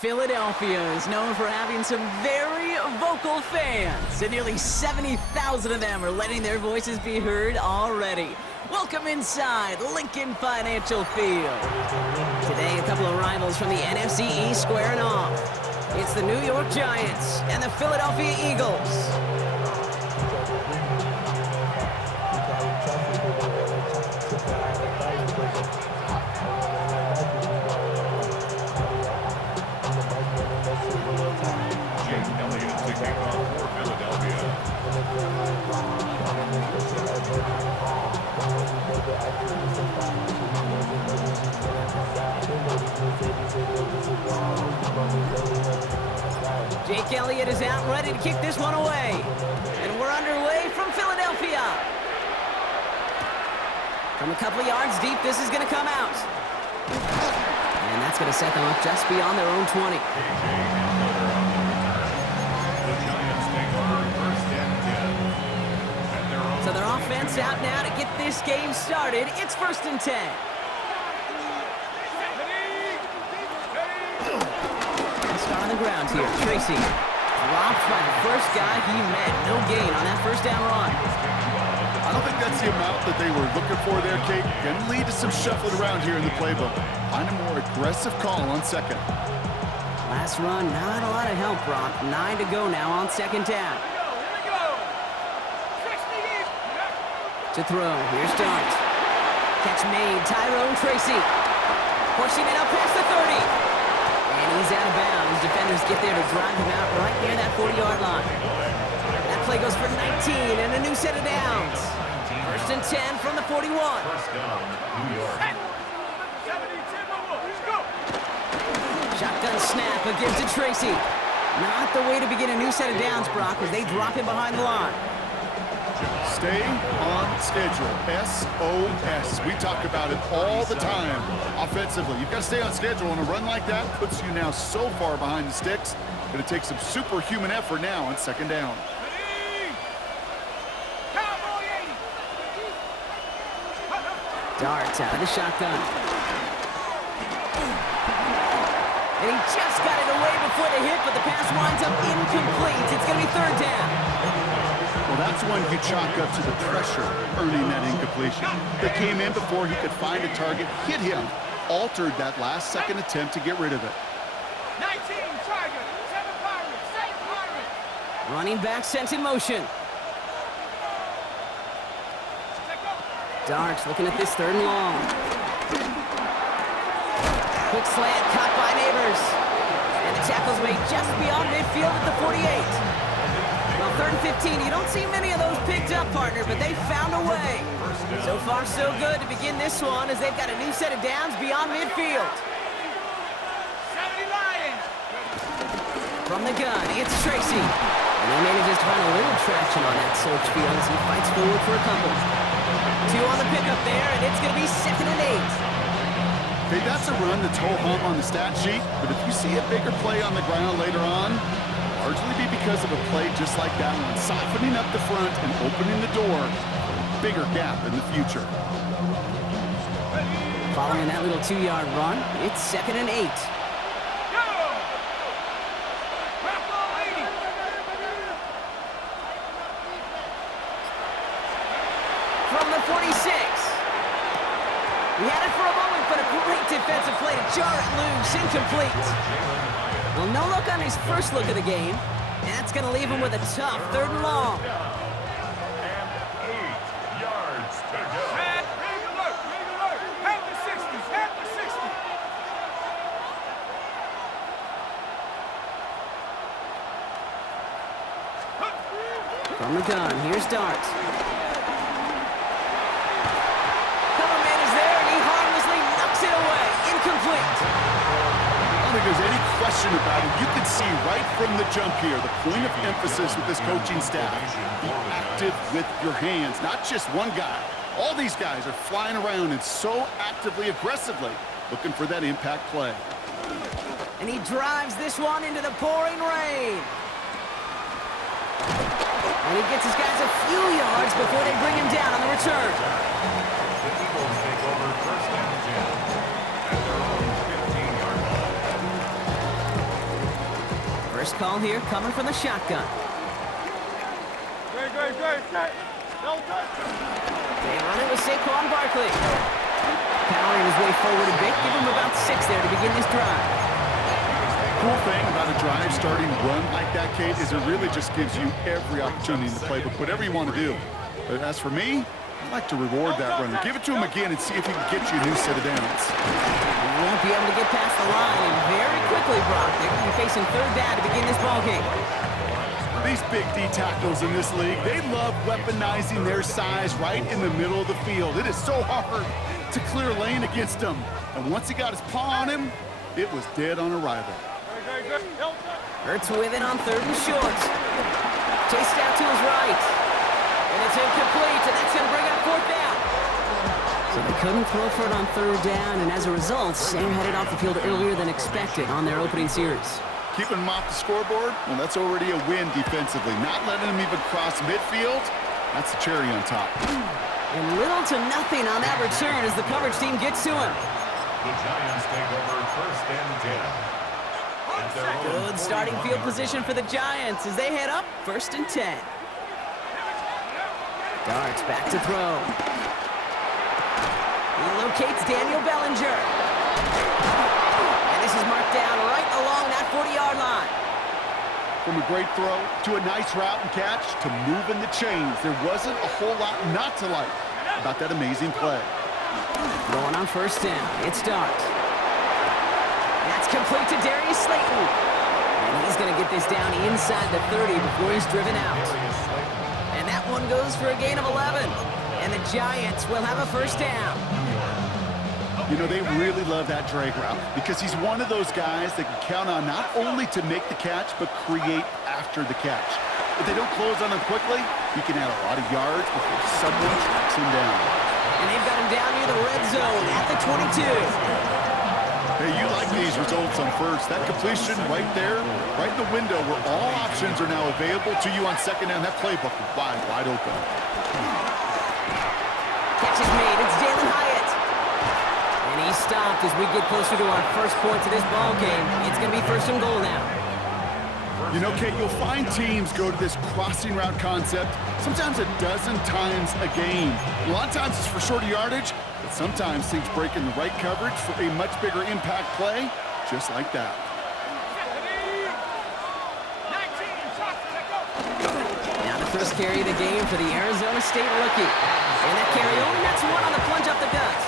Philadelphia is known for having some very vocal fans, and nearly 70,000 of them are letting their voices be heard already. Welcome inside Lincoln Financial Field. Today, a couple of rivals from the NFC East squaring off. It's the New York Giants and the Philadelphia Eagles. Jake Elliott is out and ready to kick this one away. And we're underway from Philadelphia. From a couple of yards deep, this is going to come out. And that's going to set them up just beyond their own 20. So their offense out now to get this game started. It's 1st and 10. Start on the ground here. Tracy dropped by the first guy he met. No gain on that first down run. I don't think that's the amount that they were looking for there, Kate. Going to lead to some shuffling around here in the playbook. Find a more aggressive call on second. Last run, not a lot of help, Brock. 9 to go now on second down. To throw. Here's Dart. Catch made. Tyrone Tracy. Pushing it up past the 30. And he's out of bounds. Defenders get there to drive him out right near that 40-yard line. That play goes for 19 and a new set of downs. 1st and 10 from the 41. Shotgun snap, a give to Tracy. Not the way to begin a new set of downs, Brock, as they drop him behind the line. Stay on schedule. SOS. We talk about it all the time offensively. You've got to stay on schedule, and a run like that puts you now so far behind the sticks. Going to take some superhuman effort now on second down. Dart out of the shotgun. And he just got it away before the hit, but the pass winds up incomplete. It's going to be 3rd down. Well, that's one you chalk up to the pressure earning that incompletion. They came in before he could find a target, hit him, altered that last-second attempt to get rid of it. 19 target, 7 Pirates. Running back sent in motion. Darts looking at this 3rd and long. Quick slant caught by Neighbors. And the tackle's made just beyond midfield at the 48. Well, 3rd and 15, you don't see many of those picked up, partner, but they found a way. So far, so good to begin this one as they've got a new set of downs beyond midfield. 70 Lions. From the gun, it's Tracy. And he manages to find a little traction on that search field as he fights forward for a couple. 2 on the pickup there, and it's going to be 2nd and 8. Okay, that's a run that's ho-hum on the stat sheet, but if you see a bigger play on the ground later on, largely be because of a play just like that one, softening up the front and opening the door for a bigger gap in the future. Following that little 2-yard run, it's 2nd and 8. From the 46. He had it for a moment, but a great defensive play to jar it loose, incomplete. Well, no look on his first look of the game. And that's going to leave him with a tough 3rd and long. And 8 yards to go. Red alert. Head to 60. Head to 60. From the gun, here's Dart. Cover man is there, and he harmlessly knocks it away. Incomplete. I don't think there's any question about it. You can see right from the jump here, the point of emphasis with this coaching staff. Be active with your hands, not just one guy. All these guys are flying around and so actively, aggressively looking for that impact play. And he drives this one into the pouring rain. And he gets his guys a few yards before they bring him down on the return. The Eagles take over 1st and 10 at their own 15-yard line. First call here coming from the shotgun. Great, set. No touch. They run it with Saquon Barkley. Powering his way forward a bit. Give him about 6 there to begin this drive. Cool thing about a drive starting run like that, Kate, is it really just gives you every opportunity in the playbook, whatever you want to do. But as for me, I'd like to reward that runner. Give it to him again and see if he can get you a new set of downs. He won't be able to get past the line, and very quickly, Brock, they're going to be facing third down to begin this ballgame. These big D tackles in this league, they love weaponizing their size right in the middle of the field. It is so hard to clear lane against them. And once he got his paw on him, it was dead on arrival. Hurts with it on 3rd and short. Chased out to his right. And it's incomplete, and that's going to bring up 4th down. So they couldn't throw for it on 3rd down, and as a result, they're headed off the field earlier than expected on their opening series. Keeping him off the scoreboard, well, that's already a win defensively. Not letting him even cross midfield, that's the cherry on top. And little to nothing on that return as the coverage team gets to him. The Giants take over 1st and 10. Good starting field position for the Giants as they head up 1st and 10. Darts back to throw. He locates Daniel Bellinger. And this is marked down right along that 40-yard line. From a great throw to a nice route and catch to moving the chains, there wasn't a whole lot not to like about that amazing play. Going on 1st down, it's Dart. That's complete to Darius Slayton. And he's going to get this down inside the 30 before he's driven out. And that one goes for a gain of 11. And the Giants will have a 1st down. You know, they really love that drag route because he's one of those guys that can count on not only to make the catch, but create after the catch. If they don't close on him quickly, he can add a lot of yards before someone tracks him down. And they've got him down near the red zone at the 22. Hey, you like these results on 1st. That completion right there, right in the window where all options are now available to you on 2nd down. That playbook is wide open. Catch is made. It's Jalen Hyatt. And he's stopped as we get closer to our first point to this ball game. It's going to be 1st and goal now. You know, Kate, you'll find teams go to this crossing route concept sometimes a dozen times a game. A lot of times it's for shorter yardage, but sometimes things break in the right coverage for a much bigger impact play, just like that. Now the first carry of the game for the Arizona State rookie. And that carry over, that's one on the plunge up the gut.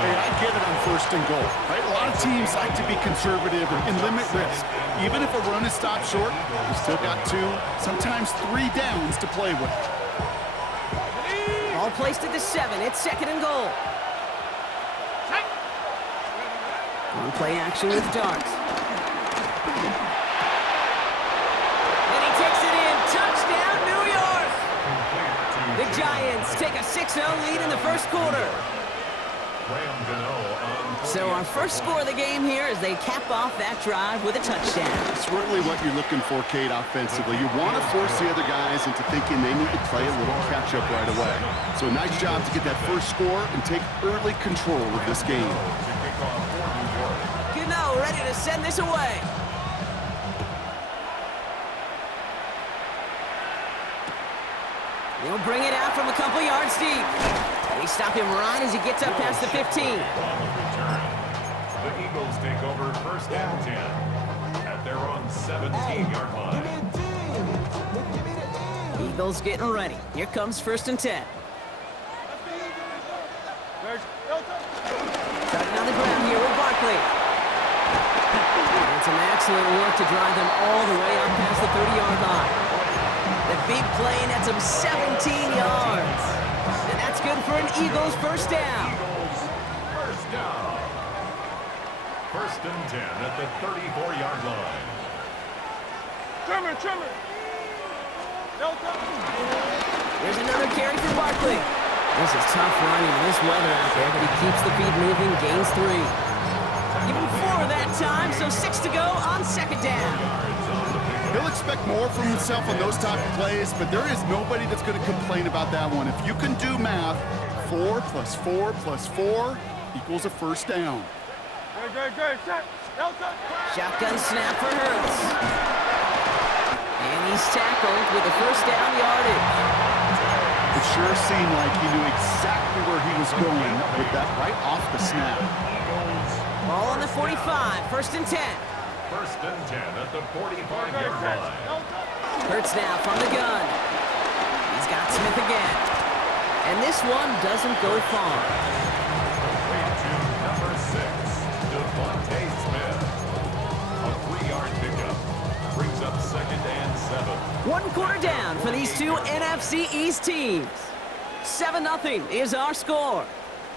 Hey, I get it on 1st and goal, right? A lot of teams like to be conservative and limit risk. Even if a run is stopped short, you still got 2, sometimes 3 downs to play with. Ball placed at the 7. It's 2nd and goal. On play action with Dart. And he takes it in. Touchdown, New York! The Giants take a 6-0 lead in the 1st quarter. So our first score of the game here as they cap off that drive with a touchdown. It's really what you're looking for, Kate, offensively. You want to force the other guys into thinking they need to play a little catch-up right away. So nice job to get that first score and take early control of this game. Gano ready to send this away. He'll bring it out from a couple yards deep. They stop him right as he gets up past the 15. The Eagles take over 1st and 10 at their own 17-yard line. Eagles getting ready. Here comes 1st and 10. Starting on the ground here with Barkley. And some excellent work to drive them all the way up past the 30-yard line. The big play nets him 17 yards. And that's good for an Eagles 1st down. Eagles 1st down. 1st and 10 at the 34-yard line. Trimmer. There's another carry for Barkley. This is tough running in this weather out there, but he keeps the feet moving, gains 3. Give him 4 that time, so 6 to go on 2nd down. He'll expect more from himself on those type of plays, but there is nobody that's going to complain about that one. If you can do math, 4 + 4 + 4 equals a 1st down. Good. Shotgun snap for Hurts. And he's tackled with a first down yardage. It sure seemed like he knew exactly where he was going with that right off the snap. Ball on the 45, first and 10. First and 10 at the 45-yard line. Hurts now from the gun. He's got Smith again. And this one doesn't go far. Number 6, Devontae Smith. A 3-yard pickup. Brings up second and 7. One quarter down for these two NFC East teams. 7-0 is our score.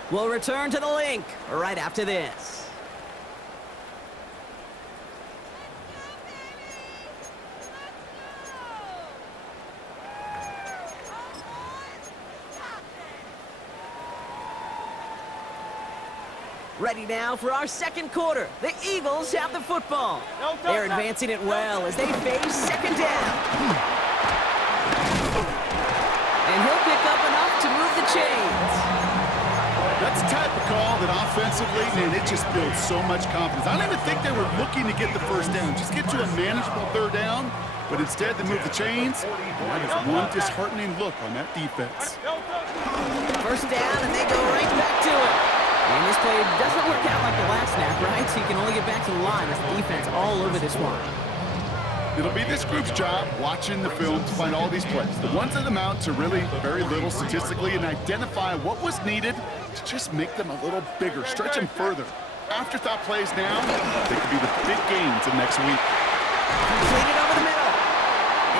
We'll return to the link right after this. Ready now for our second quarter. The Eagles have the football. They're advancing it well as they face second down. And he'll pick up enough to move the chains. That's the type of call that offensively, man, it just builds so much confidence. I don't even think they were looking to get the first down. Just get to a manageable third down, but instead they move the chains. And that is one disheartening look on that defense. First down, and they go right back to it. And this play doesn't work out like the last snap, right? So you can only get back to the line as the defense all over this one. It'll be this group's job watching the film to find all these plays. The ones that amount to really very little statistically and identify what was needed to just make them a little bigger, stretch them further. Afterthought plays now, they could be the big gains of next week. Completed over the middle.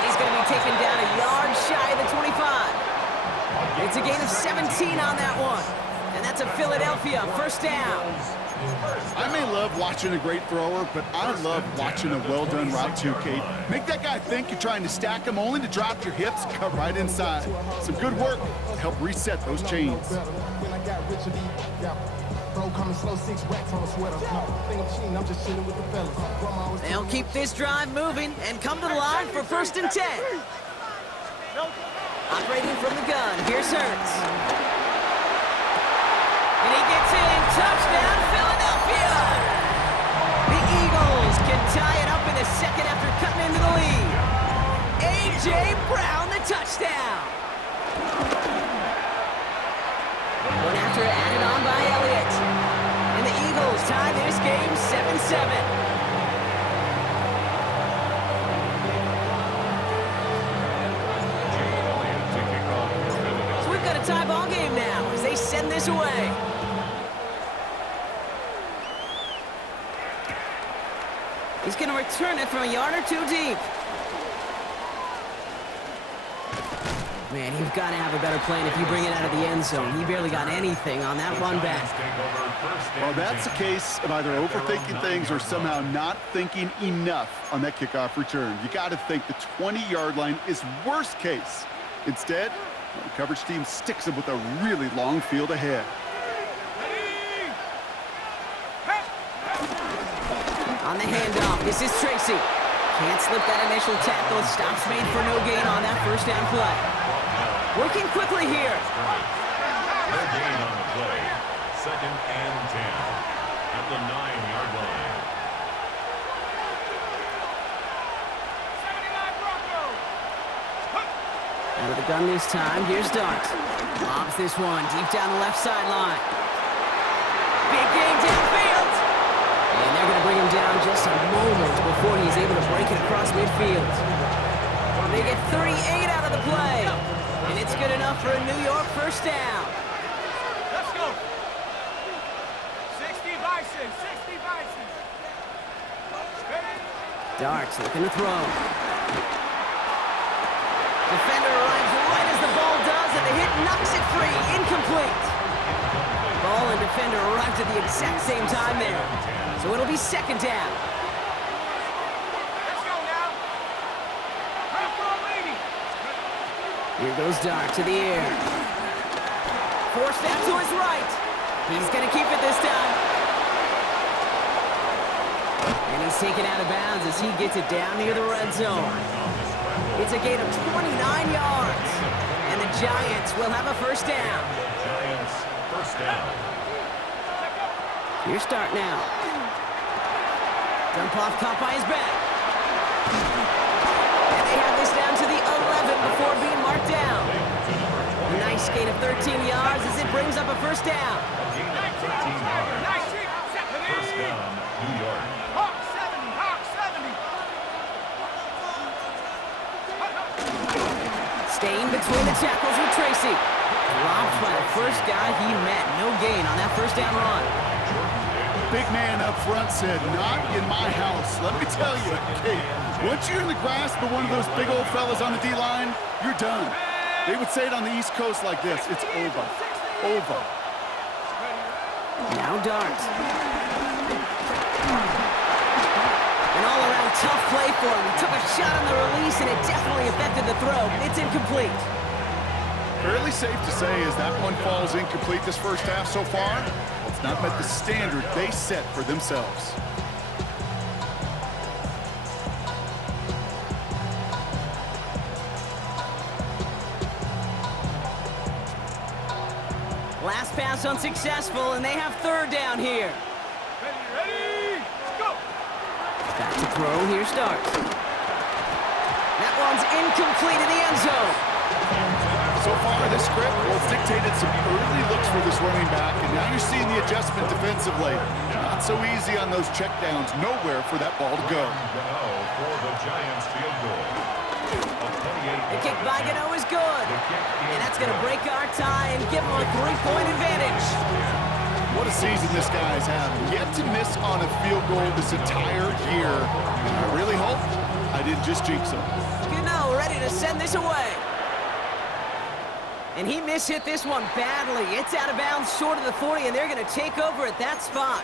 And he's going to be taken down a yard shy of the 25. It's a gain of 17 on that one. And that's a Philadelphia first down. I may love watching a great thrower, but I love watching a well-done route too, Kate. Make that guy think you're trying to stack him only to drop your hips, cut right inside. Some good work to help reset those chains. They'll keep this drive moving and come to the line for first and 10. Operating from the gun, here's Hurts. And he gets in, touchdown, Philadelphia! The Eagles can tie it up in the second after cutting into the lead. A.J. Brown, the touchdown! One after added on by Elliott. And the Eagles tie this game 7-7. So we've got a tie ball game now as they send this away. He's going to return it from a yard or two deep. Man, you've got to have a better plan if you bring it out of the end zone. He barely got anything on that run back. Well, that's a case of either overthinking things or somehow not thinking enough on that kickoff return. You got to think the 20-yard line is worst case. Instead, the coverage team sticks him with a really long field ahead. On the handoff, this is Tracy. Can't slip that initial tackle. Stops made for no gain on that first down play. Working quickly here. No gain on the play. Second and 10 at the 9-yard line. Out of the gun this time, here's Dart. Lobs this one deep down the left sideline. Big gain downfield. And they're going to bring him down just a moment before he's able to break it across midfield. They get 38 out of the play. And it's good enough for a New York first down. Let's go. 60 Bison, 60 Bison. Dart looking to throw. Defender arrives right as the ball does, and the hit knocks it free. Incomplete. Ball and defender arrived at the exact same time there. So it'll be second down. Let's go now. Here goes Dart to the air. Forced out to his right. He's going to keep it this time. And he's taken out of bounds as he gets it down near the red zone. It's a gain of 29 yards. And the Giants will have a first down. Giants first down. Your start now. Dump off caught by his back. And they have this down to the 11 before being marked down. A nice gain of 13 yards as it brings up a first down. First down, New York. Hawk 70, Hawk 70. Staying between the tackles with Tracy. Dropped by the first guy he met. No gain on that first down run. Big man up front said, not in my house. Let me tell you, Kate, once you're in the grasp of one of those big old fellas on the D-line, you're done. They would say it on the East Coast like this, it's over. Over. Now Dart. An all-around tough play for him. He took a shot on the release, and it definitely affected the throw. It's incomplete. Fairly safe to say as that one falls incomplete this first half so far, it's not met the standard they set for themselves. Last pass unsuccessful, and they have third down here. Ready, go! Back to throw, here starts. That one's incomplete in the end zone. So far, this script has dictated some early looks for this running back, and now you're seeing the adjustment defensively. Not so easy on those checkdowns. Nowhere for that ball to go. For the Giants field goal. The kick by Gano is good. And that's going to break our tie and give him a 3-point advantage. What a season this guy's having. Yet to miss on a field goal this entire year. And I really hope I didn't just jinx him. Gano ready to send this away. And he mishit this one badly. It's out of bounds short of the 40, and they're going to take over at that spot.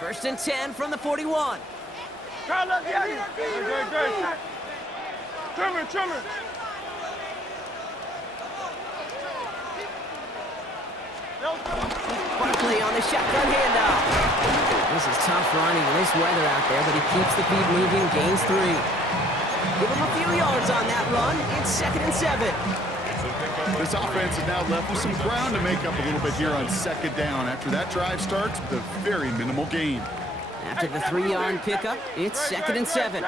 First and 10 from the 41. Good. Trimmer. Barkley on the shotgun handoff. This is tough running in this weather out there, but he keeps the feet moving, gains 3. Give him a few yards on that run. It's 2nd and 7. This offense is now left with some ground to make up a little bit here on 2nd down after that drive starts with a very minimal gain. After the 3-yard pickup, it's 2nd and 7.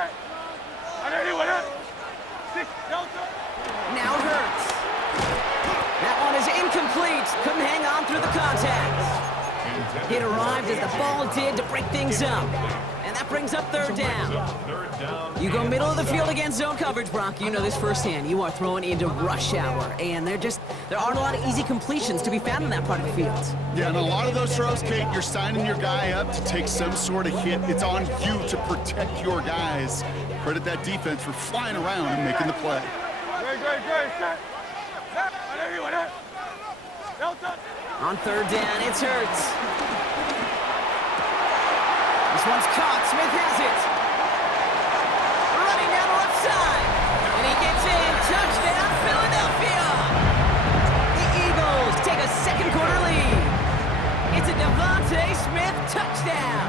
Now Hurts. That one is incomplete. Couldn't hang on through the contact. It arrived as the ball did to break things up. And that brings up 3rd down. You go middle of the field against zone coverage, Brock. You know this firsthand. You are throwing into rush hour. And there aren't a lot of easy completions to be found in that part of the field. Yeah, and a lot of those throws, Kate, you're signing your guy up to take some sort of hit. It's on you to protect your guys. Credit that defense for flying around and making the play. On 3rd down, it's Hurts. This one's caught. Smith has it. Running down the left side. And he gets in. Touchdown, Philadelphia. The Eagles take a 2nd quarter lead. It's a Devontae Smith touchdown.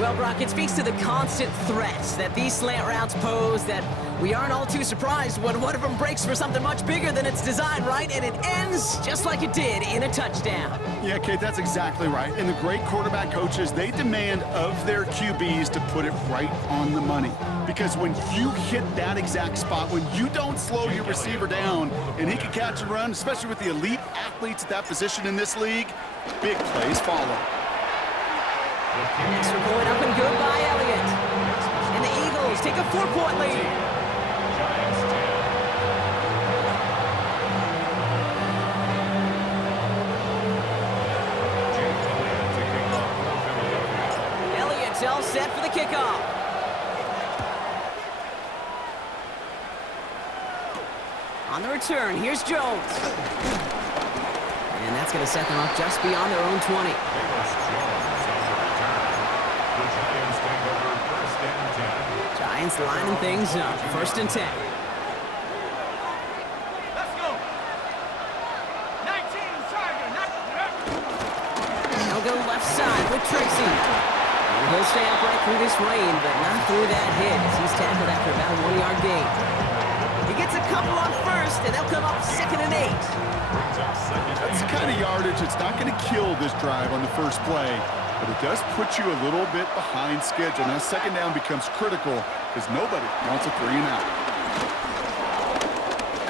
Well, Brock, it speaks to the constant threats that these slant routes pose that we aren't all too surprised when one of them breaks for something much bigger than its design, right? And it ends just like it did in a touchdown. Yeah, Kate, that's exactly right. And the great quarterback coaches, they demand of their QBs to put it right on the money. Because when you hit that exact spot, when you don't slow your receiver down and he can catch and run, especially with the elite athletes at that position in this league, big plays follow. Extra point up and good by Elliott. And the Eagles take a 4-point lead. Elliott's all set for the kickoff. On the return, here's Jones. And that's going to set them up just beyond their own 20. Giants lining things up. 1st and 10. Let's go. 19, Tiger. with Tracy. And he'll stay upright through this rain, but not through that hit as he's tackled after about a 1-yard gain. He gets a couple on first, and they'll come up 2nd and 8. That's the kind of yardage that's not going to kill this drive on the first play, but it does put you a little bit behind schedule. Now 2nd down becomes critical because nobody wants a 3 and out.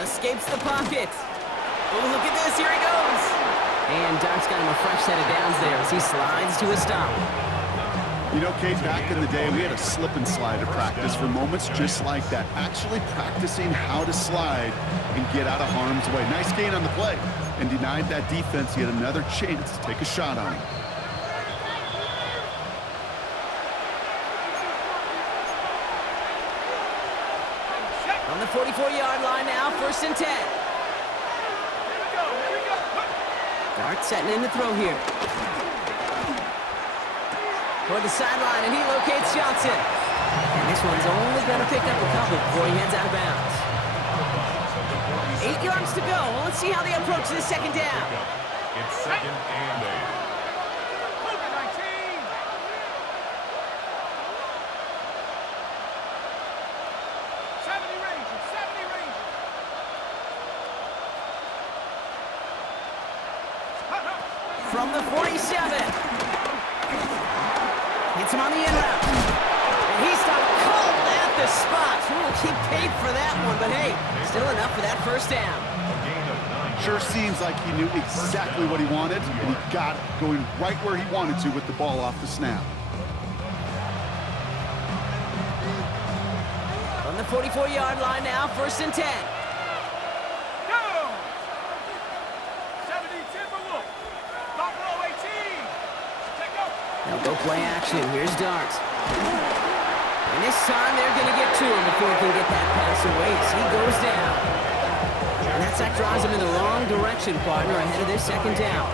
Escapes the pocket. Oh, look at this. Here he goes. And Dart's got him a fresh set of downs there as he slides to a stop. You know, Kate, back in the day, we had a slip and slide to practice for moments just like that. Actually practicing how to slide and get out of harm's way. Nice gain on the play and denied that defense yet another chance to take a shot on him. On the 44-yard line now, 1st and 10. Dart setting in the throw here. Toward the sideline, and he locates Johnson. And this one's only going to pick up a couple before he heads out of bounds. 8 yards to go. Well, let's see how they approach this 2nd down. It's 2nd and 8. From the 47. Hits him on the in route. And he stopped cold at the spot. Ooh, he paid for that one, but hey, still enough for that 1st down. Sure seems like he knew exactly what he wanted, and he got it going right where he wanted to with the ball off the snap. On the 44-yard line now, 1st and 10. They'll go play action. Here's Dart. And this time they're going to get to him before he can get that pass away. So he goes down. And that sack drives him in the wrong direction, partner, ahead of this 2nd down.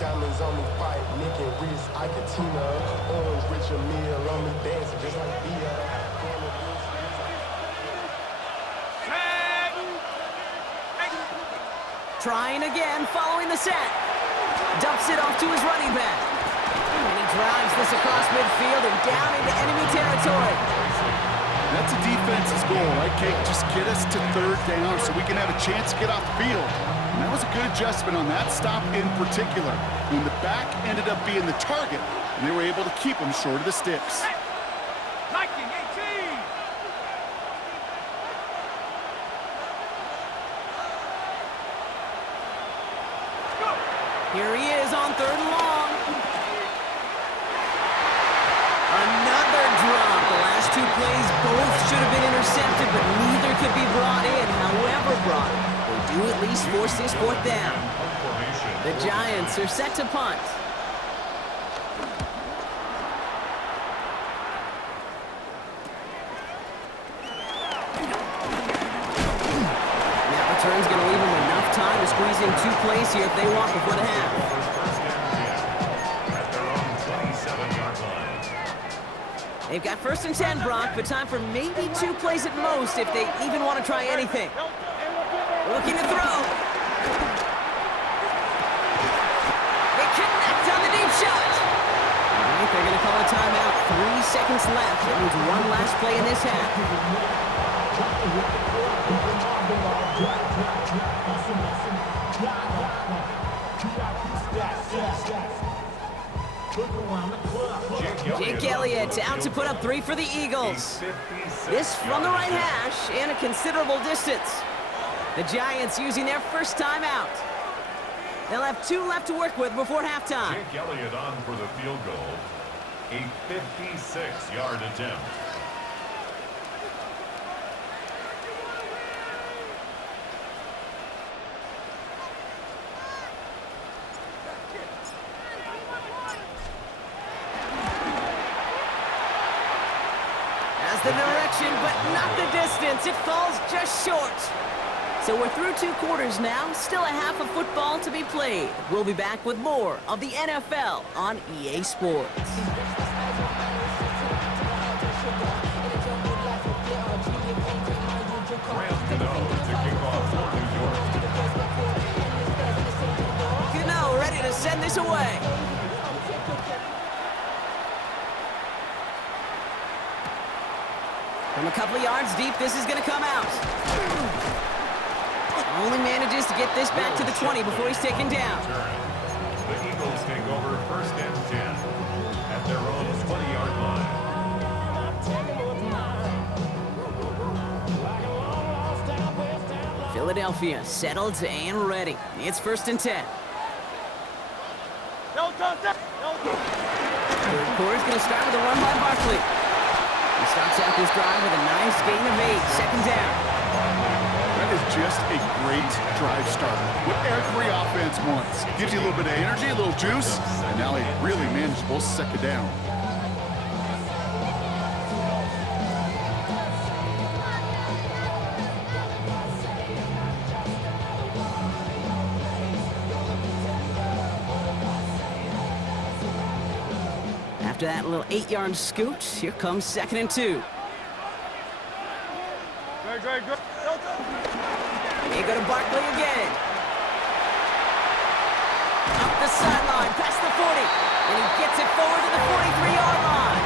Diamonds on me, fight, Nick and wrist, I Katina, orange, Richard Mille on me, dancing just like Bia. Trying again, following the set. Dumps it off to his running back. And he drives this across midfield and down into enemy territory. That's a defense's goal, right, Kate? Just get us to 3rd down so we can have a chance to get off the field. And that was a good adjustment on that stop in particular, when the back ended up being the target, and they were able to keep him short of the sticks. Liking 18. Here he is on 3rd and long. Another drop. The last 2 plays both should have been intercepted, but neither could be brought in. However brought in, they do at least force this 4th down. The Giants are set to punt. That return's going to leave them enough time to squeeze in 2 plays here if they want before the half. They've got 1st and 10, Brock, but time for maybe 2 plays at most if they even want to try anything. Looking to throw. They connect on the deep shot. All right, they're going to call a timeout. 3 seconds left. That means 1 last play in this half. Jake Elliott out to put up 3 for the Eagles. This from the right hash and a considerable distance. The Giants using their 1st timeout. They'll have 2 left to work with before halftime. Jake Elliott on for the field goal. A 56-yard attempt. The direction, but not the distance. It falls just short. So we're through 2 quarters now, still a half of football to be played. We'll be back with more of the NFL on EA Sports. Gano ready to send this away. From a couple of yards deep, this is going to come out. Only manages to get this back to the 20 before he's taken down. The Eagles take over 1st and 10 at their own 20-yard line. Philadelphia settled and ready. It's 1st and 10. Third quarter's going to start with a run by Barkley. He starts out this drive with a nice gain of 8, 2nd down. That is just a great drive starter. What every offense wants. Gives you a little bit of energy, a little juice, and now a really manageable 2nd down. After that little 8-yard scoot, here comes 2nd and 2. They go to Barkley again. Up the sideline, past the 40. And he gets it forward to the 43-yard line.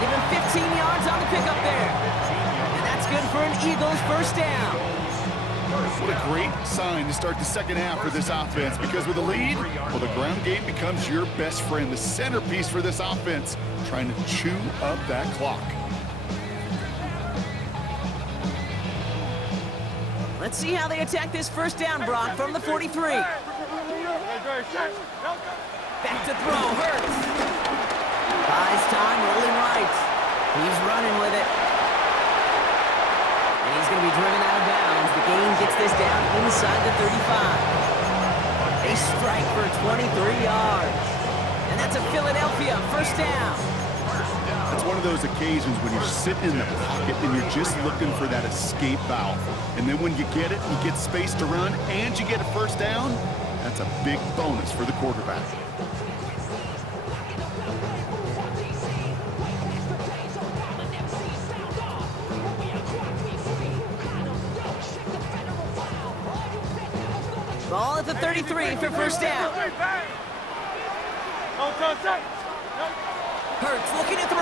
Give him 15 yards on the pickup there. And that's good for an Eagles 1st down. What a great sign to start the 2nd half for this offense, because with a lead, well, the ground game becomes your best friend, the centerpiece for this offense, trying to chew up that clock. Let's see how they attack this 1st down, Brock, from the 43. Back to throw, Hurts. Buys time, rolling right. He's running with it. And he's going to be driven out of bounds. The gain gets this down inside the 35. They strike for 23 yards. And that's a Philadelphia 1st down. It's one of those occasions when you're sitting in the pocket and you're just looking for that escape valve. And then when you get it, you get space to run, and you get a 1st down, that's a big bonus for the quarterback. Ball at the 33 for 1st down. Hurts looking to throw.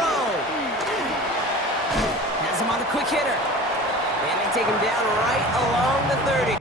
Has him on a quick hitter. And they take him down right along the 30.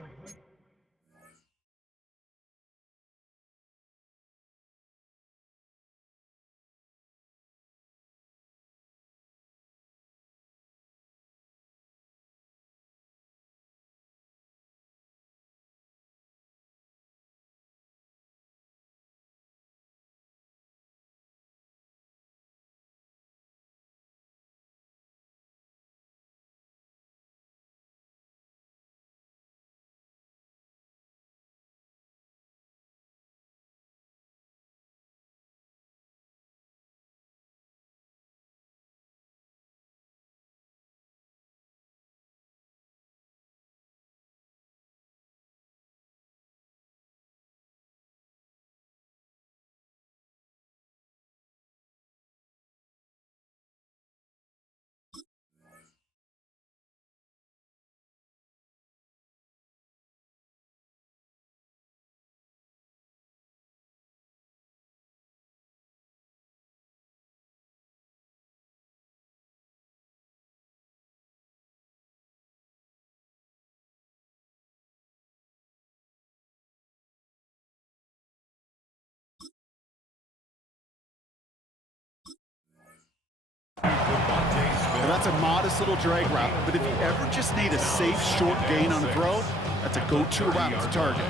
Well, that's a modest little drag route, but if you ever just need a safe, short gain on a throw, that's a go-to route to target.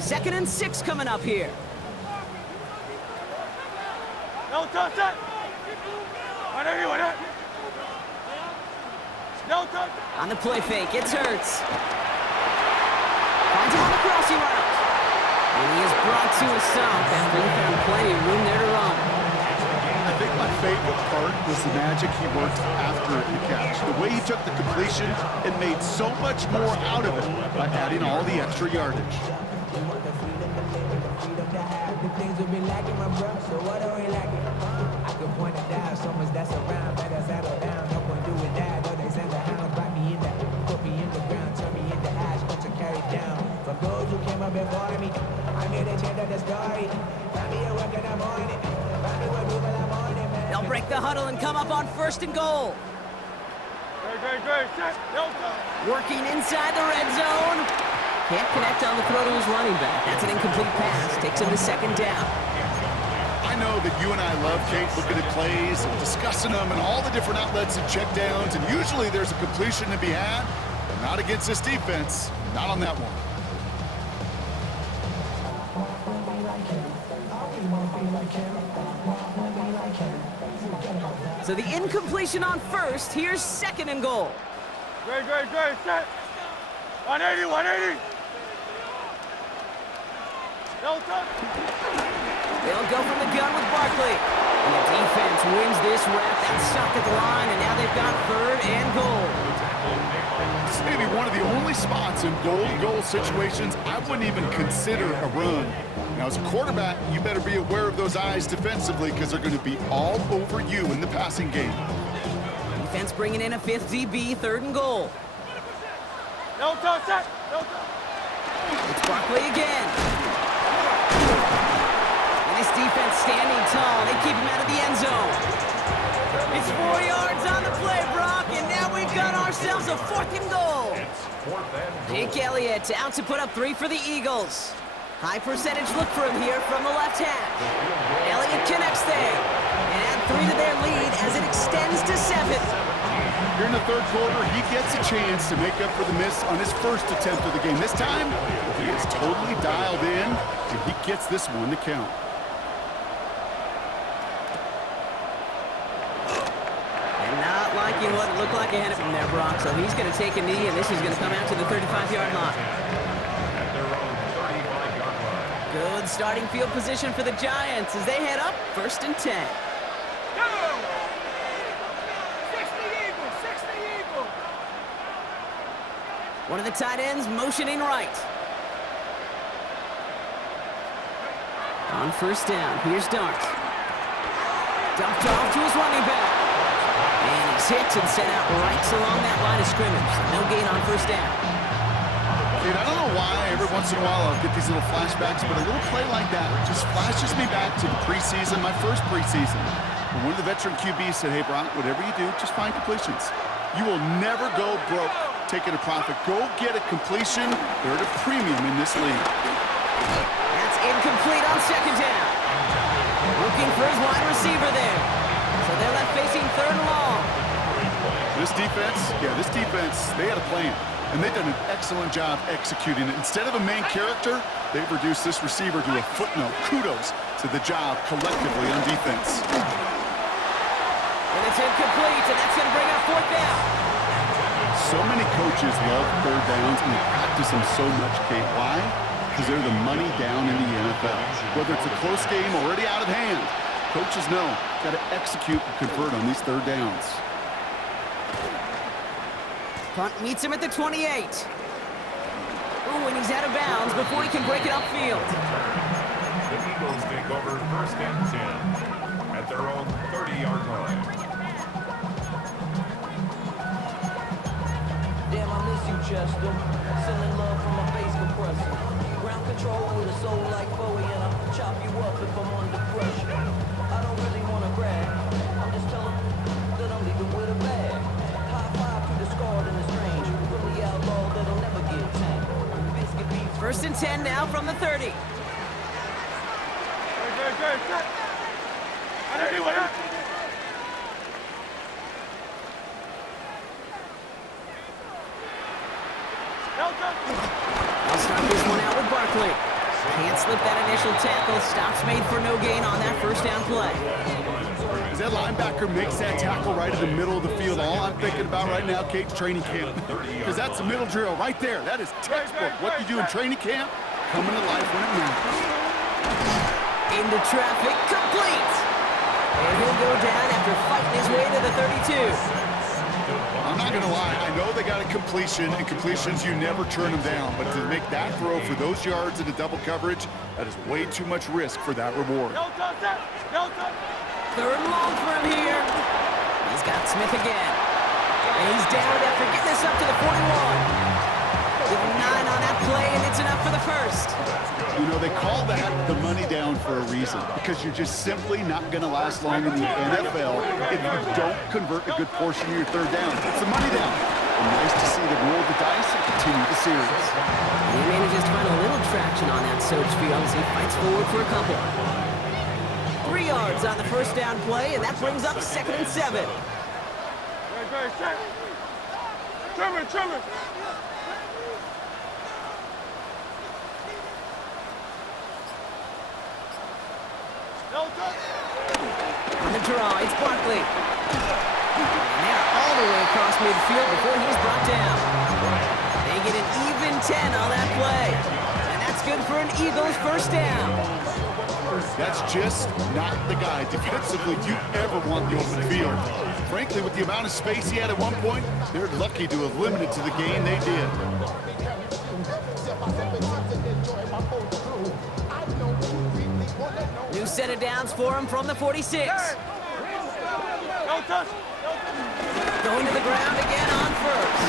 Second and 6 coming up here. No touch that. No touch. On the play fake, it's Hurts. Finds him on the crossing route. And he is brought to a stop after he found plenty of room there to run. I think my favorite part was the magic he worked after the catch. The way he took the completion and made so much more out of it by adding all the extra yardage. They'll break the huddle and come up on 1st and goal. Great. Set. Working inside the red zone. Can't connect on the throw to his running back. That's an incomplete pass. Takes him to 2nd down. I know that you and I love, Kate, looking at plays and discussing them and all the different outlets and checkdowns, and usually there's a completion to be had, but not against this defense. Not on that one. So the incompletion on 1st. Here's 2nd and goal. Great. Set. 180. No touch. They'll go from the gun with Barkley. And the defense wins this rep. That's stopped at the line, and now they've got 3rd and goal. This may be one of the only spots in goal-to-goal situations I wouldn't even consider a run. Now, as a quarterback, you better be aware of those eyes defensively because they're going to be all over you in the passing game. Defense bringing in a 5th DB, 3rd and goal. No touch. Set. No touch. It's Barkley again. And this defense standing tall. They keep him out of the end zone. It's 4 yards on the play, Brock, and now we've got ourselves a 4th and goal. Jake Elliott out to put up 3 for the Eagles. High percentage look for him here from the left hash. Elliott connects there. And add 3 to their lead as it extends to 7. Here in the 3rd quarter, he gets a chance to make up for the miss on his 1st attempt of the game. This time, he is totally dialed in, and he gets this one to count. And not liking what it looked like ahead of him there, Brock. So he's going to take a knee, and this is going to come out to the 35-yard line. Good starting field position for the Giants as they head up 1st and 10. One of the tight ends motioning right. On 1st down, here's Dart. Dumped off to his running back. And he's hit and sent out right along that line of scrimmage. So no gain on 1st down. Dude, I don't know why every once in a while I'll get these little flashbacks, but a little play like that just flashes me back to the preseason, my 1st preseason. When one of the veteran QBs said, hey, Brock, whatever you do, just find completions. You will never go broke taking a profit. Go get a completion. They're at a premium in this league. That's incomplete on 2nd down. Looking for his wide receiver there. So they're left facing 3rd and long. This defense, they had a plan. And they've done an excellent job executing it. Instead of a main character, they've reduced this receiver to a footnote. Kudos to the job collectively on defense. And it's incomplete, and that's going to bring up 4th down. So many coaches love 3rd downs, and they practice them so much, Kate. Why? Because they're the money down in the NFL. Whether it's a close game already out of hand, coaches know, got to execute and convert on these 3rd downs. Punt meets him at the 28. Ooh, and he's out of bounds before he can break it upfield. The Eagles take over 1st and 10 at their own 30-yard line. Damn, I miss you, Chester. Sending love from a bass compressor. Ground control with a soul like Bowie, and I'll chop you up if I'm under pressure. I don't really want to brag. I'm just telling that I'm leaving with a bag. High five to the scarred and the strange. From the outlaw that'll never get tamed. Biscuit beef. 1st and 10 now from the 30. Good. Set. 180. I'll start this one out with Barkley. Can't slip that initial tackle. Stops made for no gain on that 1st down play. As that linebacker makes that tackle right in the middle of the field, all I'm thinking about right now, Kate's training camp. Because that's the middle drill right there. That is textbook. What you do in training camp coming to life when it matters. Into traffic, complete. And he'll go down after fighting his way to the 32. I'm not going to lie, I know they got a completion, and completions, you never turn them down. But to make that throw for those yards into double coverage, that is way too much risk for that reward. No touch that. No touch. Third and long for him here. He's got Smith again. And he's down after getting this up to the 41. Give him 9 on that play, and it's enough for the first. You know, they call that the money down for a reason, because you're just simply not going to last long in the NFL if you don't convert a good portion of your third down. It's the money down. And nice to see them roll the dice and continue the series. He manages to find a little traction on that search field as he fights forward for a couple. 3 yards on the first down play, and that brings up 2nd and 7. Great, great, set. Trimmer. No touch. On the draw, it's Barkley. And they're all the way across midfield before he's brought down. They get an even 10 on that play. And that's good for an Eagles first down. That's just not the guy defensively you ever want the open field. Frankly, with the amount of space he had at one point, they're lucky to have limited to the game they did. New set of downs for him from the 46. No touch. Going to the ground again on first.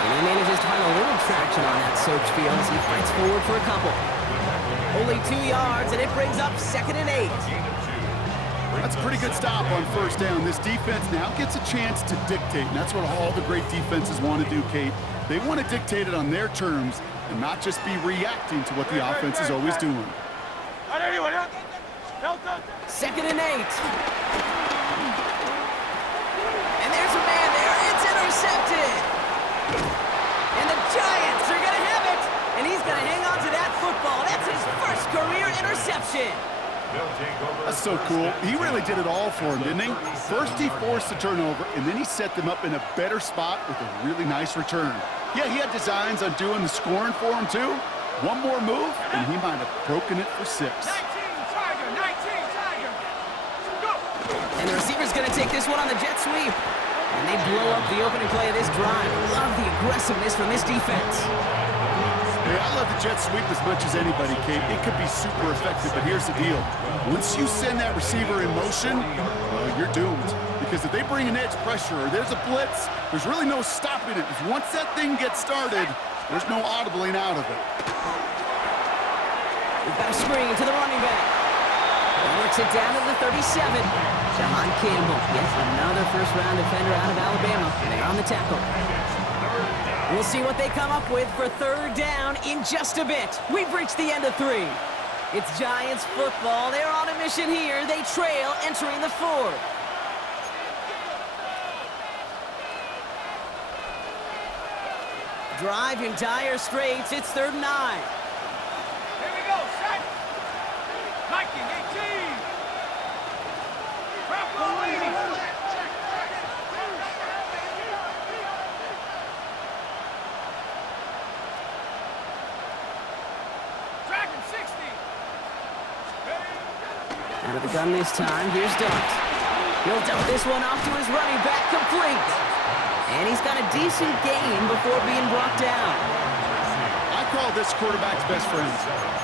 And he manages to find a little traction on that search field as he fights forward for a couple. Only 2 yards, and it brings up 2nd and 8. That's a pretty good stop on first down. This defense now gets a chance to dictate, and that's what all the great defenses want to do, Kate. They want to dictate it on their terms and not just be reacting to what the offense is always doing. No touch. 2nd and 8. And there's a man there. It's intercepted. And the Giants are going to have it. And he's going to hang on to that football. That's his first career interception. That's so cool. He really did it all for him, didn't he? First he forced the turnover, and then he set them up in a better spot with a really nice return. Yeah, he had designs on doing the scoring for him, too. One more move, and he might have broken it for 6. 19 Tiger. Go. And the receiver's going to take this one on the jet sweep. And they blow up the opening play of this drive. Love the aggressiveness from this defense. Hey, I love the jet sweep as much as anybody, Kate. It could be super effective, but here's the deal. Once you send that receiver in motion, you're doomed. Because if they bring an edge pressure or there's a blitz, there's really no stopping it. Because once that thing gets started, there's no audibling out of it. We've got a screen to the running back. He works it down to the 37. Jahan Campbell, yes, another first-round defender out of Alabama. And they're on the tackle. We'll see what they come up with for 3rd down in just a bit. We've reached the end of 3. It's Giants football. They're on a mission here. They trail entering the 4th. Drive in dire straits. It's 3rd and 9. Here we go, set. 19, 18. Bravo, lady. Dragon 60. Out of the gun this time. Here's Dart. He'll dump this one off to his running back, complete. And he's got a decent gain before being brought down. I call this quarterback's best friend.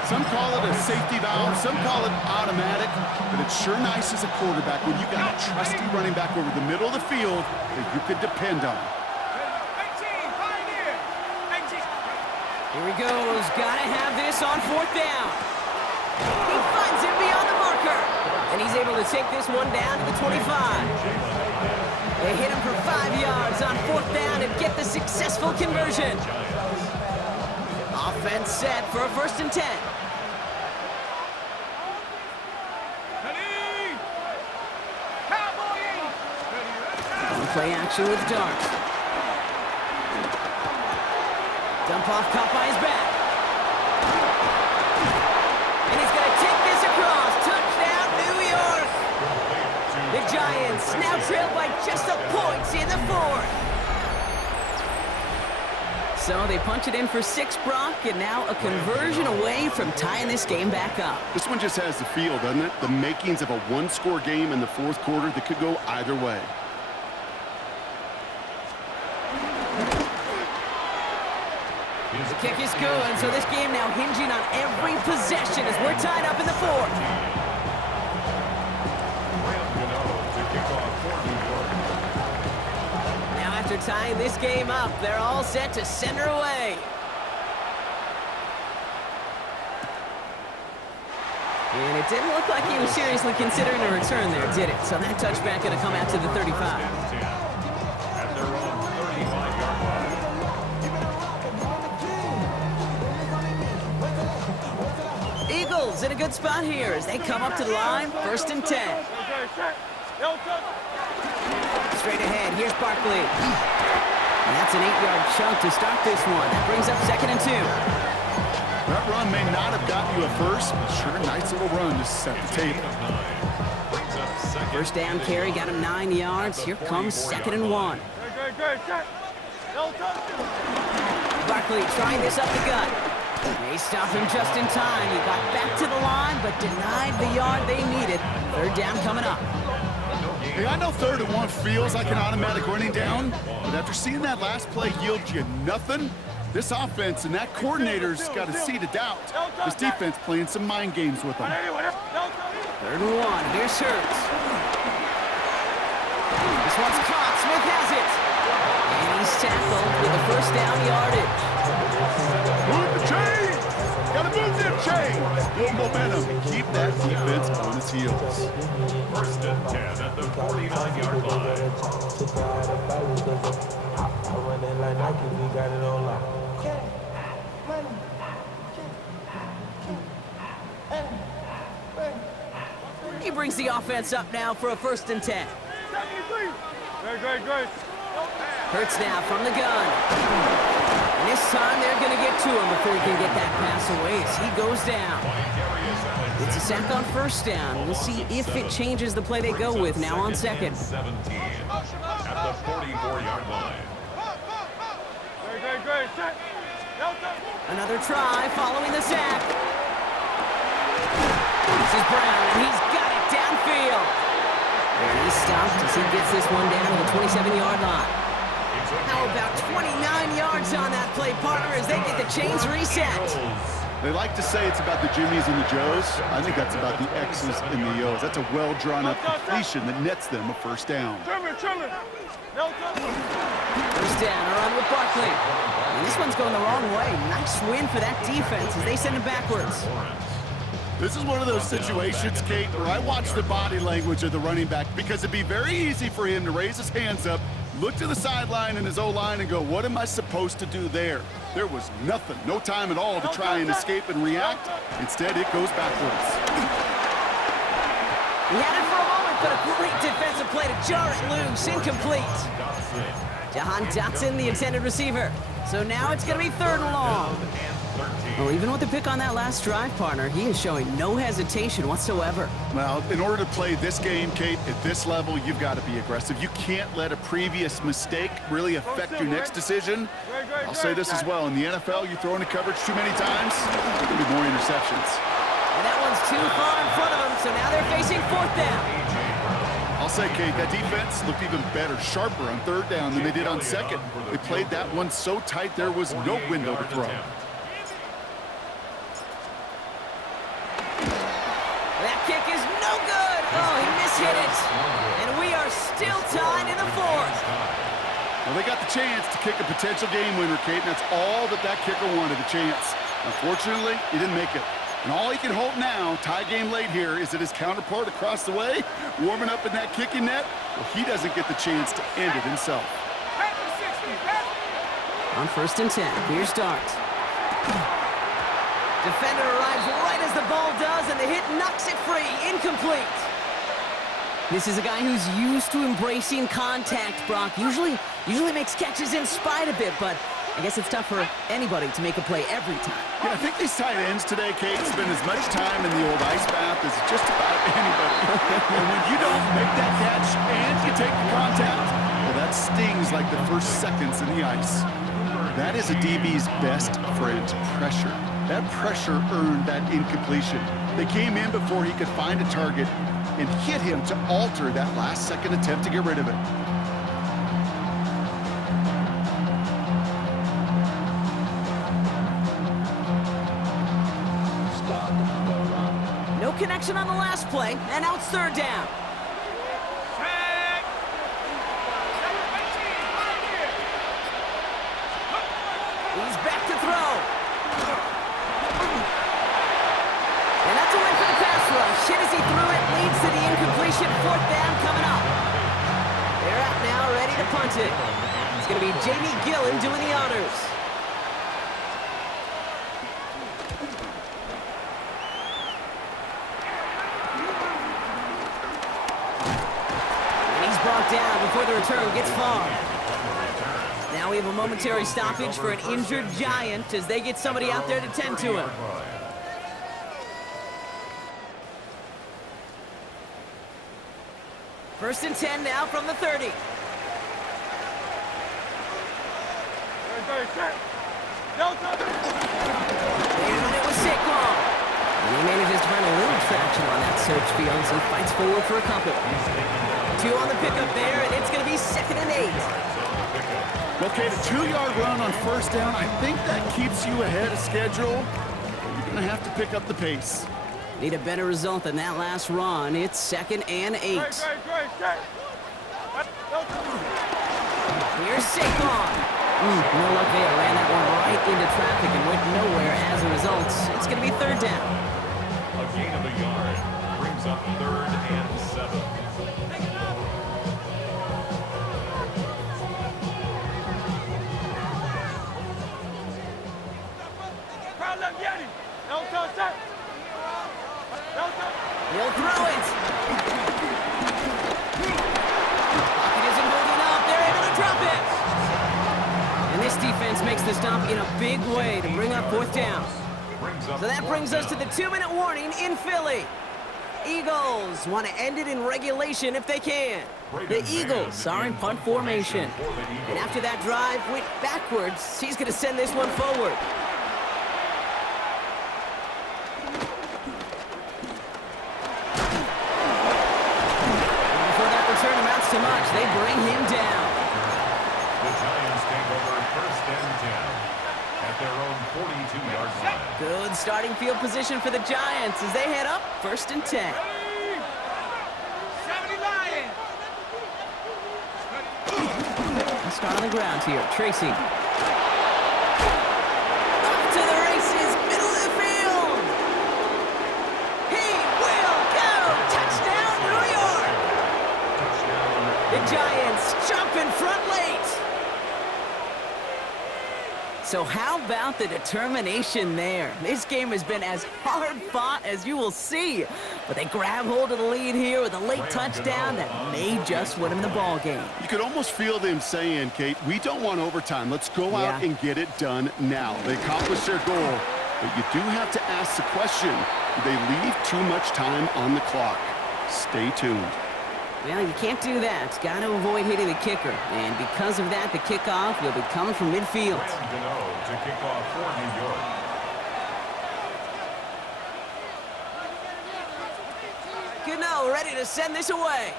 Some call it a safety valve, some call it automatic, but it's sure nice as a quarterback when you got a trusty running back over the middle of the field that you could depend on. 18, Pioneer. 18. Here he goes. Gotta have this on 4th down. He finds him beyond the marker. And he's able to take this one down to the 25. They hit him for 5 yards on 4th down and get the successful conversion. Offense set for a 1st and 10. Ready. Cowboy 80. On play action with Dart. Dump off caught by his back. And he's going to take this across. Touchdown, New York. The Giants now trail by just a point in the 4th. So they punch it in for 6, Brock, and now a conversion away from tying this game back up. This one just has the feel, doesn't it? The makings of a one-score game in the fourth quarter that could go either way. The kick is good, so this game now hinging on every possession as we're tied up in the fourth. Now after tying this game up, they're all set to send her away. And it didn't look like he was seriously considering a return there, did it? So that touchback going to come out to the 35. At their own 35-yard line. Eagles in a good spot here as they come up to the line, 1st and 10. Straight ahead, here's Barkley. And that's an 8-yard chunk to start this one. That brings up 2nd and 2. That run may not have gotten you a first, but sure, nice little run to set the table. First down carry got him 9 yards. Here comes 2nd and 1. Barkley trying this up the gut. They stopped him just in time. He got back to the line, but denied the yard they needed. 3rd down coming up. Hey, I know 3rd and 1 feels like an automatic running down, but after seeing that last play yield you nothing, this offense and that coordinator's got a seed of doubt. This defense playing some mind games with them. 3rd and 1. Here's Hurts. This one's caught. Smith has it. And he's tackled with the 1st down yardage. Move the chains! Gotta move them chains! Build momentum and keep that defense on its heels. 1st and 10 at the 49-yard line. He brings the offense up now for a 1st and 10. Hurts now from the gun. And this time they're going to get to him before he can get that pass away as he goes down. It's a sack on 1st down. We'll see if it changes the play they go with now on 2nd. 17 at the 44-yard line. Another try following the sack. This is Brown, and he's got it downfield. And he's stopped as he gets this one down to the 27-yard line. How about 29 yards on that play, partner, as they get the chains reset? They like to say it's about the Jimmies and the Joes. I think that's about the X's and the O's. That's a well-drawn-up completion that nets them a 1st down. 1st down, a run with Barkley. And this one's going the wrong way. Nice win for that defense as they send it backwards. This is one of those situations, Kate, where I watch the body language of the running back because it'd be very easy for him to raise his hands up, look to the sideline and his O-line and go, what am I supposed to do there? There was nothing, no time at all to try and escape and react. Instead, it goes backwards. He had it for a moment, but a great defensive play to jar it loose, incomplete. Jahan Dotson, the intended receiver. So now it's going to be 3rd and long. Well, even with the pick on that last drive, partner, he is showing no hesitation whatsoever. Well, in order to play this game, Kate, at this level, you've got to be aggressive. You can't let a previous mistake really affect your next decision. I'll say this as well. In the NFL, you throw into coverage too many times, there'll be more interceptions. And that one's too far in front of them, so now they're facing 4th down. I'll say, Kate, that defense looked even better, sharper on 3rd down than they did on 2nd. They played that one so tight there was no window to throw. That kick is no good. Oh, he mishit it. And we are still tied in the 4th. Well, they got the chance to kick a potential game winner, Kate, and that's all that kicker wanted, a chance. Unfortunately, he didn't make it. And all he can hope now, tie game late here, is that his counterpart across the way, warming up in that kicking net, well, he doesn't get the chance to end it himself. On 1st and 10, here's Dart. Defender arrives right as the ball does, and the hit knocks it free. Incomplete. This is a guy who's used to embracing contact, Brock. Usually makes catches in spite of it, but I guess it's tough for anybody to make a play every time. Yeah, I think these tight ends today, Kate, spend as much time in the old ice bath as just about anybody. And when you don't make that catch and you take the contact, well, that stings like the first seconds in the ice. That is a DB's best friend, pressure. That pressure earned that incompletion. They came in before he could find a target and hit him to alter that last-second attempt to get rid of it. No connection on the last play, and now it's third down. He's back to throw. And that's a win for the pass rush. Hit as he threw it, leads to the incompletion. Fourth down coming up. They're out now, ready to punt it. It's going to be Jamie Gillen doing the honors. And he's brought down before the return gets far. Now we have a momentary stoppage for an injured Giant as they get somebody out there to tend to him. First and 10 now from the 30. They And it was Saquon. And he manages to find a little traction on that search field as he fights forward for a couple. 2 on the pickup there, and it's going to be 2nd and 8. Okay, the 2-yard run on first down, I think that keeps you ahead of schedule. You're going to have to pick up the pace. Need a better result than that last run. It's 2nd and 8. Here's Saquon. No luck there. Ran that one right into traffic and went nowhere as a result. It's going to be 3rd down. A gain of a yard brings up 3rd and 7. He'll throw it. Pocket isn't holding up. They're able to drop it. And this defense makes the stop in a big way to bring up 4th down. So that brings us to the 2-minute warning in Philly. Eagles want to end it in regulation if they can. The Eagles are in punt formation. And after that drive went backwards, he's going to send this one forward. So much, they bring him down. The Giants take over 1st and 10 at their own 42-yard line. Good starting field position for the Giants as they head up 1st and 10. 70 Lions. Let's start on the ground here. Tracy. Up to the races, middle of the field. He will go. Touchdown, New York. The Giants jump in front late. So how about the determination there? This game has been as hard fought as you will see. But they grab hold of the lead here with a late touchdown that may just win them the ball game. You could almost feel them saying, Kate, we don't want overtime. Let's go out and get it done now. They accomplished their goal, but you do have to ask the question, do they leave too much time on the clock? Stay tuned. Well, you can't do that. Got to avoid hitting the kicker. And because of that, the kickoff will be coming from midfield. To kick off for New York. Gano ready to send this away.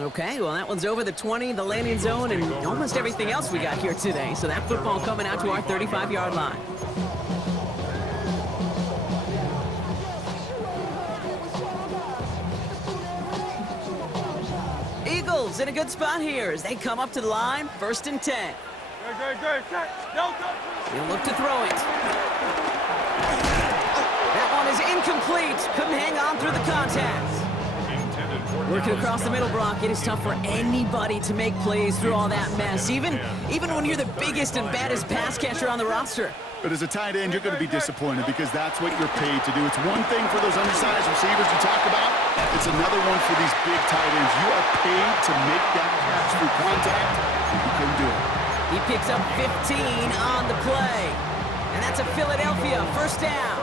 Okay, well, that one's over the 20, the landing zone, and almost everything else we got here today. So that football coming out to our 35-yard line. Eagles in a good spot here as they come up to the line, 1st and 10. He'll look to throw it. That one is incomplete. Couldn't hang on through the contact. Working across the middle, Brock, it is tough for anybody to make plays through all that mess, even when you're the biggest and baddest pass catcher on the roster. But as a tight end, you're going to be disappointed because that's what you're paid to do. It's one thing for those undersized receivers you talk about. It's another one for these big tight ends. You are paid to make that catch through contact, and you couldn't do it. He picks up 15 on the play. And that's a Philadelphia 1st down.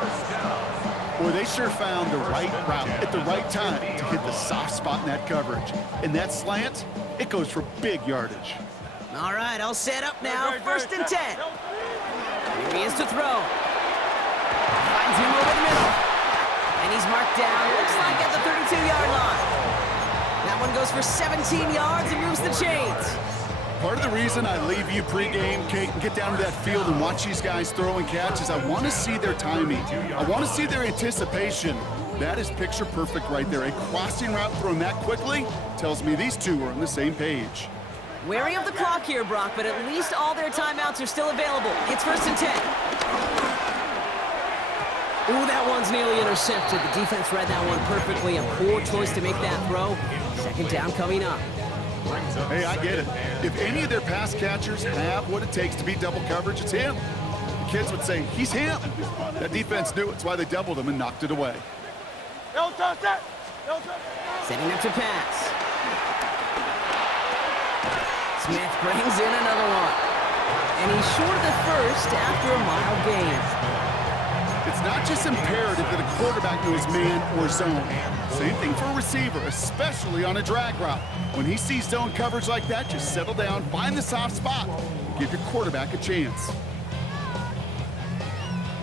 Boy, they sure found the right route at the right time to hit the soft spot in that coverage. And that slant, it goes for big yardage. All right, all set up now. First and 10. Here he is to throw. Finds him over the middle. And he's marked down, looks like at the 32-yard line. That one goes for 17 yards and moves the chains. Part of the reason I leave you pregame, Kate, and get down to that field and watch these guys throw and catch is I want to see their timing. I want to see their anticipation. That is picture perfect right there. A crossing route thrown that quickly tells me these two are on the same page. Wary of the clock here, Brock, but at least all their timeouts are still available. It's first and 10. Ooh, that one's nearly intercepted. The defense read that one perfectly. A poor choice to make that throw. Second down coming up. Hey, I get it. If any of their pass catchers have what it takes to beat double coverage, it's him. The kids would say, he's him. That defense knew it. It's why they doubled him and knocked it away. Setting up to pass. Smith brings in another one. And he's short of the first after a mild gain. It's not just imperative that a quarterback knows man or zone. Same thing for a receiver, especially on a drag route. When he sees zone coverage like that, just settle down, find the soft spot, give your quarterback a chance.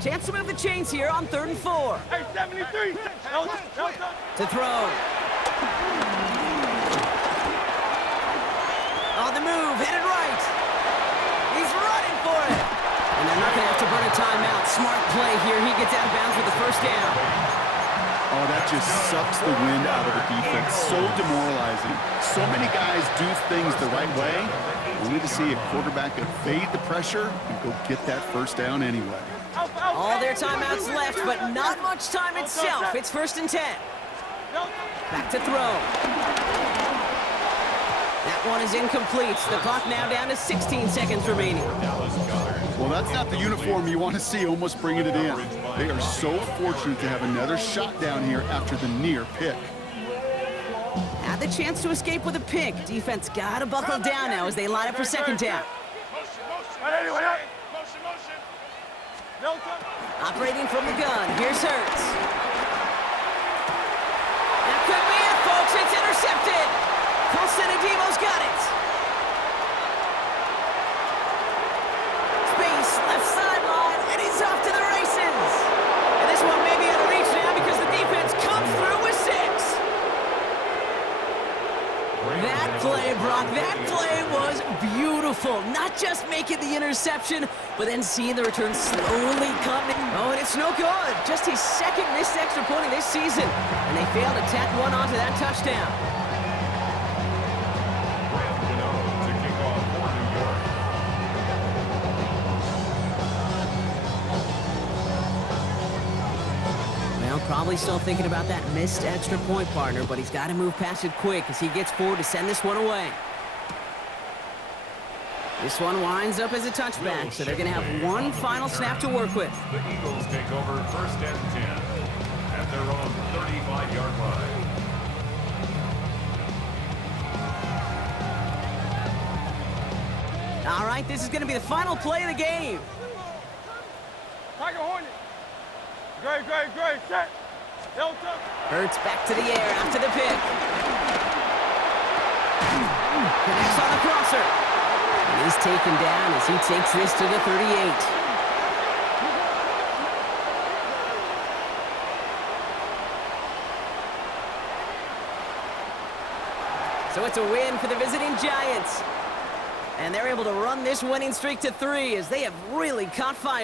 Chance to move the chains here on 3rd and 4. Hey, 73. To throw. On the move, headed right. He's running for it. And they're not going to have to burn a timeout. Smart play here. He gets out of bounds with the first down. Oh, that just sucks the wind out of the defense. So demoralizing. So many guys do things the right way, only to see a quarterback evade the pressure and go get that first down anyway. All their timeouts left, but not much time itself. It's first and 10. Back to throw. That one is incomplete. The clock now down to 16 seconds remaining. Well, that's not the uniform you want to see almost bringing it in. They are so fortunate to have another shot down here after the near pick. Had the chance to escape with a pick. Defense got to buckle down now as they line up for second down. Operating from the gun, here's Hurts. That could be it, folks. It's intercepted. Colson-Adimo's got it. Space, left sideline, and he's off to the races. And this one may be out of reach now because the defense comes through with 6. That play, Brock, that play was beautiful. Not just making the interception, but then seeing the return slowly coming. Oh, and it's no good. Just his second missed extra point of this season. And they failed to tack one onto that touchdown. To kick off for New York. Well, probably still thinking about that missed extra point, partner, but he's got to move past it quick as he gets forward to send this one away. This one winds up as a touchback, so they're going to have one final snap to work with. The Eagles take over first and 10 at their own 35-yard line. All right, this is going to be the final play of the game. Tiger Hornet. Great. Set. Delta. Hurts back to the air after the pick. Connects on the crosser. And he's taken down as he takes this to the 38. So it's a win for the visiting Giants. And they're able to run this winning streak to 3 as they have really caught fire.